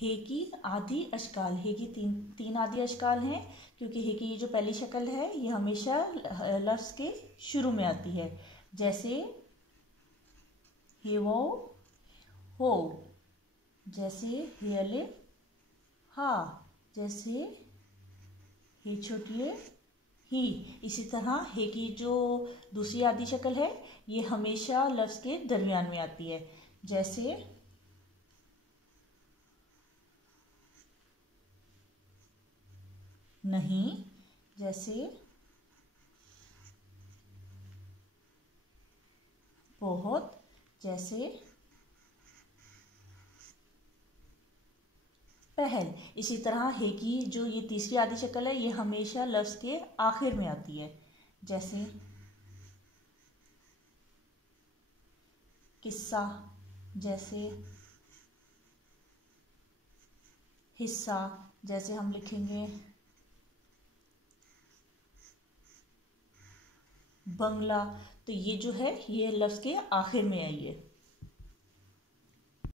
हे की आदि अशकाल, हे की तीन आदि अशकाल हैं, क्योंकि हे की ये जो पहली शक्ल है ये हमेशा लफ्ज़ के शुरू में आती है। जैसे हे वो हो, जैसे हे अलिफ हा, जैसे हे छोटी ही। इसी तरह हे की जो दूसरी आदि शक्ल है ये हमेशा लफ्ज़ के दरमियान में आती है। जैसे नहीं, जैसे बहुत, जैसे पहल। इसी तरह हे की जो ये तीसरी आदि शक्ल है ये हमेशा लफ्ज़ के आखिर में आती है। जैसे किस्सा, जैसे हिस्सा, जैसे हम लिखेंगे बंगला। तो ये जो है ये लफ्ज़ के आखिर में आई है।